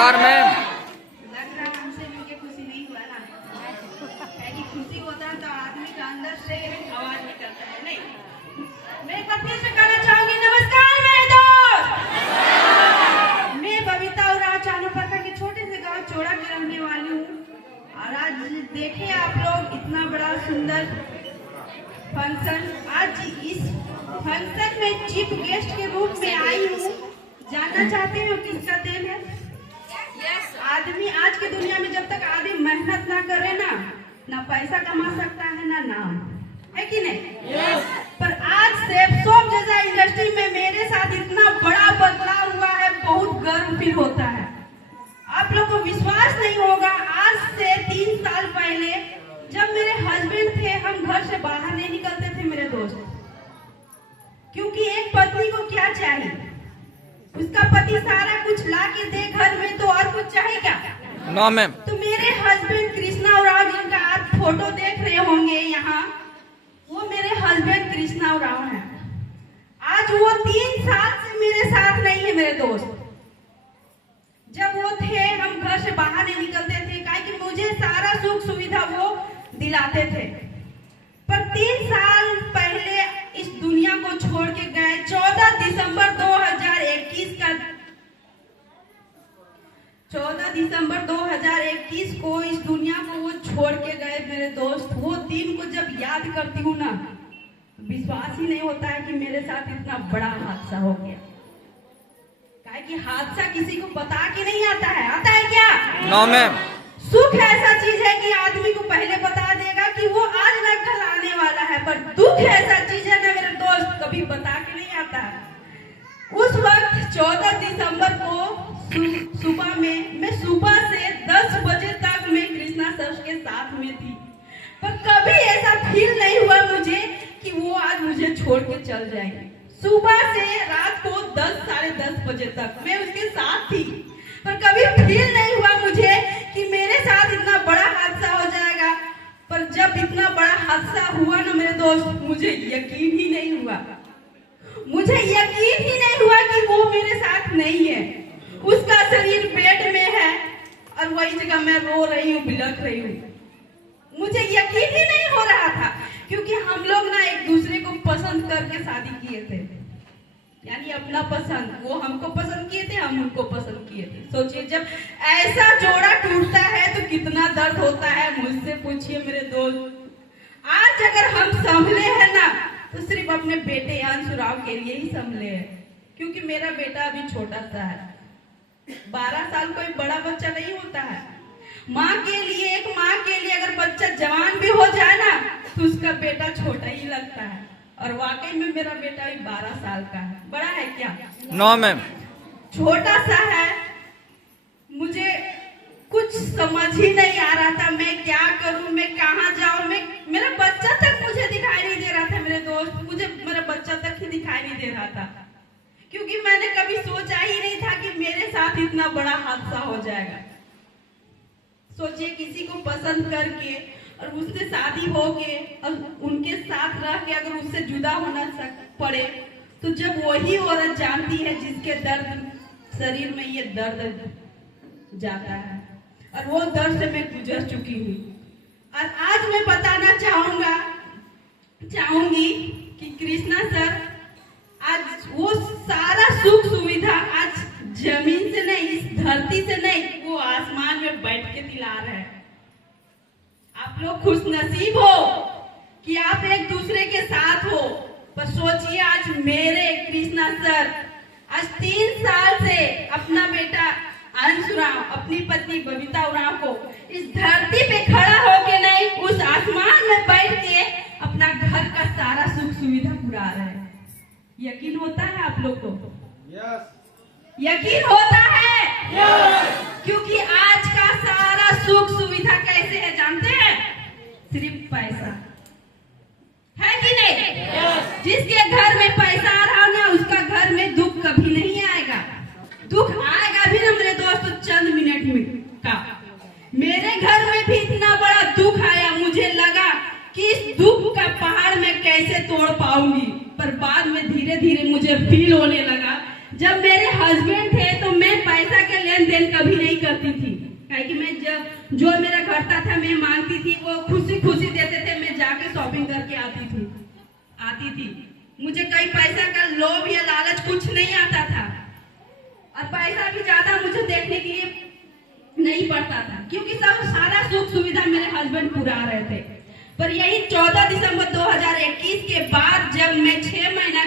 नमस्कार मैम। लग रहा हमसे मिलके खुशी नहीं हुआ ना? है कि खुशी होता तो आदमी का अंदर से आवाज निकलता है, नहीं? मैं एक बार फिर से कहना चाहूंगी, नमस्कार मेरे दोस्त। मैं बबीता उरांव चानोपाता के छोटे से गांव चोड़ा की रहने वाली हूँ। और आज देखे आप लोग इतना बड़ा सुंदर फंक्शन। आज इस फंक्शन में चीफ गेस्ट के रूप में आई हूँ। जानना चाहते हो किसका देन है? आदमी आज की दुनिया में जब तक आदमी मेहनत ना करे ना पैसा कमा सकता है ना नाम, है कि नहीं? पर आज सेप्सोप जैसा इंडस्ट्री में मेरे साथ इतना बड़ा बदलाव हुआ है, बहुत गर्व फील होता है। आप लोग को विश्वास नहीं होगा, आज से 3 साल पहले जब मेरे हस्बैंड थे, हम घर से बाहर नहीं निकलते थे मेरे दोस्त, क्योंकि एक पत्नी को क्या चाहिए? उसका पति सारा कुछ ला के दे घर में, तो और कुछ चाहिए क्या? No ma'am. तो मेरे हस्बैंड कृष्णा उरांव जिनका आप फोटो देख रहे होंगे यहाँ, वो मेरे हस्बैंड कृष्णा उरांव है। आज वो 3 साल से मेरे साथ नहीं है मेरे दोस्त। जब वो थे हम घर से बाहर नहीं निकलते थे, काहे कि मुझे सारा सुख सुविधा वो दिलाते थे। पर 3 साल पहले इस दुनिया को छोड़ के गए। 14 दिसंबर 2021 को इस दुनिया को वो छोड़ के गए मेरे दोस्त। वो दिन को जब याद करती हूँ ना, विश्वास ही नहीं होता है कि मेरे साथ इतना बड़ा हादसा हो गया। काहे कि हादसा किसी को बता के नहीं आता है, आता है क्या? No ma'am. सुख ऐसा चीज है कि आदमी को पहले बता देगा कि वो आज न कल आने वाला है, पर दुख ऐसा चीज है ना मेरे दोस्त, कभी बता के नहीं आता है। उस वक्त 14 दिसंबर को सुबह में मैं सुबह से 10 बजे तक मैं कृष्णा सर के साथ में थी, पर कभी ऐसा फील नहीं हुआ मुझे कि वो आज मुझे छोड़ के चल जाएंगे। सुबह से रात को 10 साढ़े 10 बजे तक मैं उसके साथ थी, पर कभी फील नहीं हुआ मुझे कि मेरे साथ इतना बड़ा हादसा हो जाएगा। पर जब इतना बड़ा हादसा हुआ ना मेरे दोस्त, मुझे यकीन ही नहीं हुआ। मुझे यकीन ही नहीं हुआ कि वो मेरे साथ नहीं है। उसका शरीर बेड में है और वही जगह मैं रो रही हूँ, बिलख रही हूँ। मुझे यकीन ही नहीं हो रहा था, क्योंकि हम लोग ना एक दूसरे को पसंद करके शादी किए थे, यानी अपना पसंद। वो हमको पसंद किए थे, हम उनको पसंद किए थे। सोचिए जब ऐसा जोड़ा टूटता है तो कितना दर्द होता है, मुझसे पूछिए मेरे दोस्त। आज अगर हम संभले हैं ना, तो सिर्फ अपने बेटे अंश उरांव के लिए ही संभले हैं, क्योंकि मेरा बेटा अभी छोटा सा है। 12 साल कोई बड़ा बच्चा नहीं होता है। माँ के लिए, एक माँ के लिए अगर बच्चा जवान भी हो जाए ना, तो उसका बेटा छोटा ही लगता है। और वाकई में मेरा बेटा भी 12 साल का है। बड़ा है क्या? No ma'am. छोटा सा है। मुझे कुछ समझ ही नहीं आ रहा था, मैं क्या करूं, मैं कहाँ जाऊं। मेरा बच्चा तक मुझे दिखाई नहीं दे रहा था मेरे दोस्त, मुझे मेरा बच्चा तक ही दिखाई नहीं दे रहा था, क्योंकि मैंने कभी सोचा ही नहीं था कि मेरे साथ इतना बड़ा हादसा हो जाएगा। सोचिए किसी को पसंद करके और उससे शादी हो के और उनके साथ रह के अगर उससे जुदा होना पड़े, तो जब वही औरत जानती है जिसके दर्द शरीर में ये दर्द जाता है, और वो दर्द से मैं गुजर चुकी हूँ। और आज मैं बताना चाहूंगी कि कृष्णा सर आज वो सारा सुख सुविधा आज जमीन से नहीं, इस धरती से नहीं, वो आसमान में बैठ के दिला रहे हैं। आप लोग खुश नसीब हो कि आप एक दूसरे के साथ हो। पर सोचिए आज मेरे कृष्णा सर आज 3 साल से अपना बेटा अंश उरांव, अपनी पत्नी बबीता उरांव को इस धरती पे खड़ा होके नहीं, उस आसमान में बैठ के अपना घर का सारा सुख सुविधा पुरा रहे हैं। यकीन होता है आप लोग को? यकीन होता है? क्योंकि आज का सारा सुख सुविधा कैसे है जानते हैं? सिर्फ पैसा है कि नहीं? जिसके घर में पैसा आ रहा ना, उसका घर में दुख कभी नहीं आएगा। दुख आएगा भी ना मेरे दोस्त, चंद मिनट में का। मेरे घर में भी इतना बड़ा दुख आया, मुझे लगा कि इस दुख का पहाड़ मैं कैसे तोड़ पाऊंगी, पर बाद में धीरे धीरे मुझे फील होने लगा। जब मेरे हस्बैंड थे तो मैं पैसा के लेन लेन देन कभी नहीं करती थी, कि मैं जो मेरा घटता था मैं मांगती थी, वो खुशी खुशी देते थे, मैं जाके शॉपिंग करके आती थी। मुझे कहीं पैसा का लोभ या लालच कुछ नहीं आता था, और पैसा भी ज्यादा मुझे देखने के लिए नहीं पड़ता था, क्योंकि सब सारा सुख सुविधा मेरे हस्बैंड पुरा रहे थे। पर यही 14 दिसंबर 2021 के बाद जब मैं 6 महीना